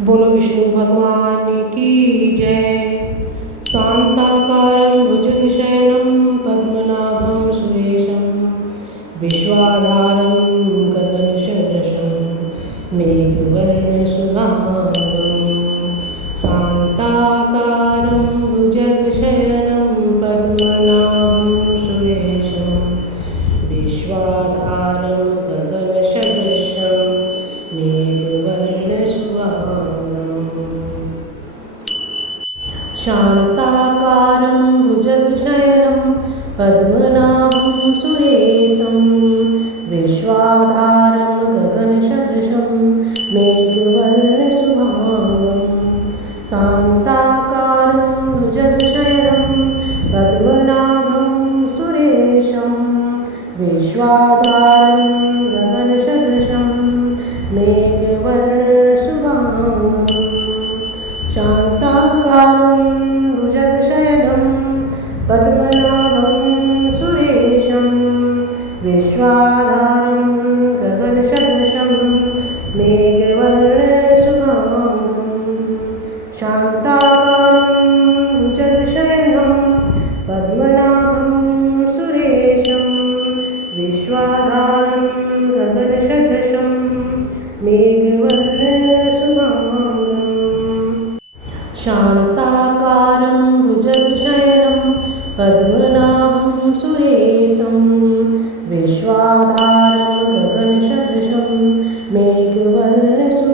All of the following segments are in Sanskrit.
बोलो विष्णु भगवान की जय। शांताकारं भुजगशयनं पद्मनाभं सुरेशं विश्वाधारं गगनसदृशं मेघवर्णशुभांगं। शांताकारं भुजगशयनं पद्मनाभं सुरेशं विश्वाधारं गगनसदृशं मेघवर्णशुभांगम्। शांताकारं भुजगशयनं पद्मनाभं सुरेशं विश्वाधारं गगनसदृशं मेघवर्णशुभांगं। शांताकारं भुजगशयनं पद्मनाभं सुरेशं विश्वाधारं गगनसदृशं मेघवर्णशुभांगम्। शांताकारं भुजगशयनं पद्मनाभं सुरेशं विश्वाधारं गगनसदृशं मेघवर्णशुभांगं। शांताकारं भुजगशयनं पद्मनाभं सुरेशं विश्वाधारं गगनसदृशं मेघवर्णशुभांगम्। शांताकारं भुजगशयनं पद्मनाभं सुरेशं विश्वाधारं गगनसदृशं मेघवर्णशुभांगं।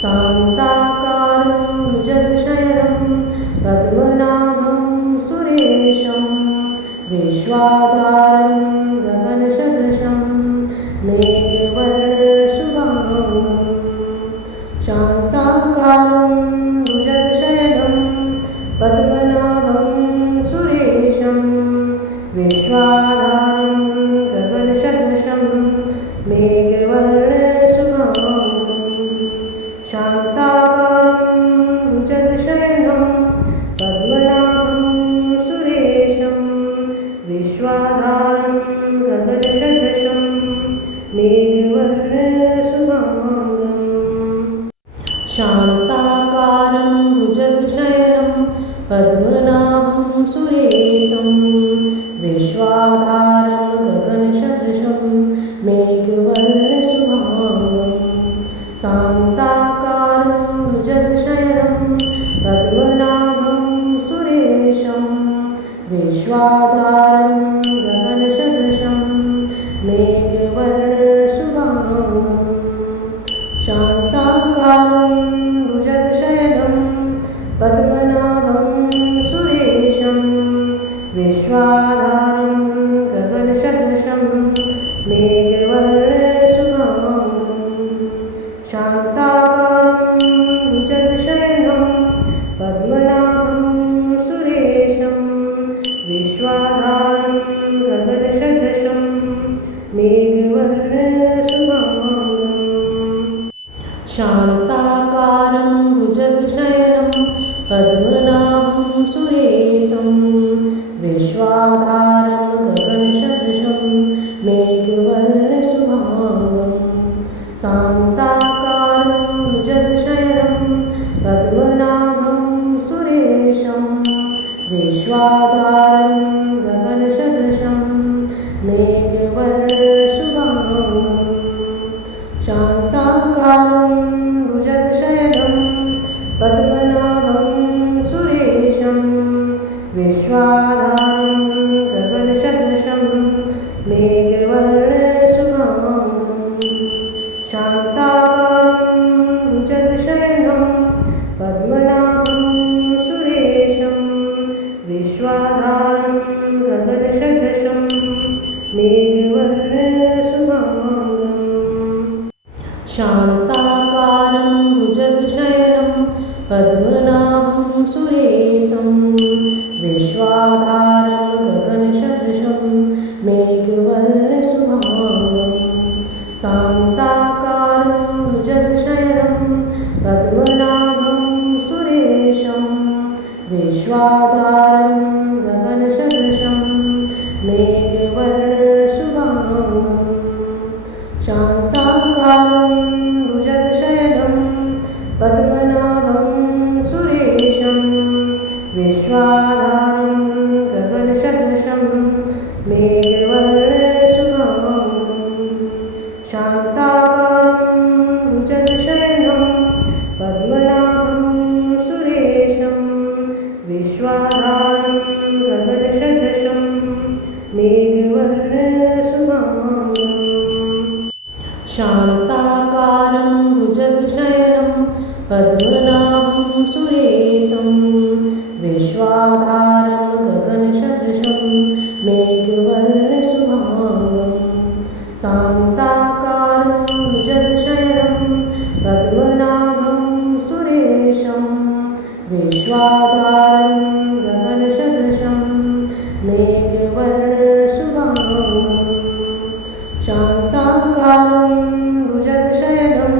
शांताकारं भुजगशयनं पद्मनाभं सुरेशं विश्वाधारं गगनसदृशं मेघवर्णशुभांगम्। शांताकारं भुजगशयनं पद्मनाभं सुरेशं विश्वाधारं गगनसदृशं मेघवर्णशुभांगम्। शांताकारं भुजगशयनं पद्मनाभं सुरेशं विश्वाधारं गगनसदृशं मेघवर्णशुभांगम्। शांताकारं भुजगशयनं पद्मनाभं सुरेशं विश्वाधारं गगनसदृशं मेघवर्णशुभांगं। शांताकारं भुजगशयनं पद्मनाभं सुरेशं विश्वाधारं गगनसदृशं मेघवर्णशुभांगम्। शांताकारं भुजगशयनं पद्मनाभं सुरेशं विश्वाधारं गगनसदृशं मेघवर्णशुभांगम्। शांताकारं भुजगशयनं पद्मनाभं सुरेशं विश्वाधारं गगनसदृशं मेघवर्णशुभांगम्। शांताकारं भुजगशयनं पद्मनाभं सुरेशं विश्वाधारं गगनसदृशं मेघवर्णशुभांगं। शांताकारं भुजगशयनं पद्मनाभं सुरेशं विश्वाधारं गगनसदृशं मेघवर्णशुभांगम्। शांताकारं भुजगशयनं पद्मनाभं सुरेशं विश्वाधारं गगनसदृशं मेघवर्णशुभांगम्। शांताकारं भुजगशयनं पद्मनाभं सुरेशं विश्वाधारं गगनसदृशं मेघवर्णशुभांगम्। शांताकारं भुजगशयनं पद्मनाभं सुरेशं विश्वाधारं गगनसदृशं मेघवर्णशुभांगं। शांताकारं भुजगशयनं पद्मनाभं सुरेशं विश्वाधारं गगनसदृशं मेघवर्णशुभांगम्। शांताकारं भुजगशयनं पद्मनाभं सुरेशं विश्वाधारं गगनसदृशं मेघवर्णशुभाङ्गं शान्ताकारं भुजगशयनं पद्मनाभं सुरेशं विश्वाधारं गगनसदृशं मेघवर्णशुभाङ्गं शान्ताकारं भुजगशयनं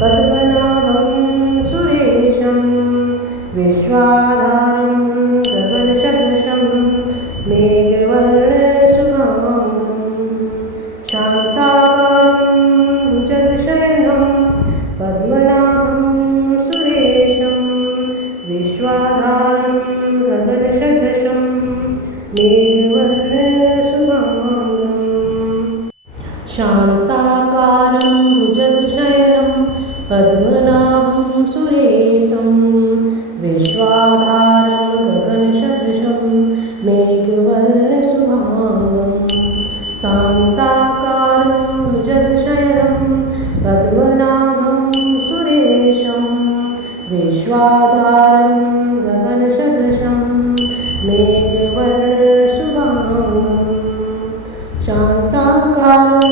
पद्मनाभं सुरेशं विश्वाधारं गगनसदृशं मेघवर्णशुभाङ्गं शान्ताकारं भुजगशयनं पद्मनाभं सुरेशं विश्वाधारं गगनसदृशं मेघवर्णशुभाङ्गं शान्ताकारं भुजगशयनं पद्मनाभं सुरेशं विश्वाधारं गगनसदृशं मेघवर्णशुभाङ्गं शान्ताकारं भुजगशयनं पद्मनाभं सुरेशं विश्वाधारं गगनसदृशं मेघवर्णशुभाङ्गं शान्ताकारं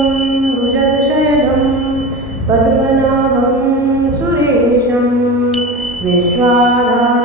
भुजगशयनं पद्मनाभं सुरेशं विश्वाधारं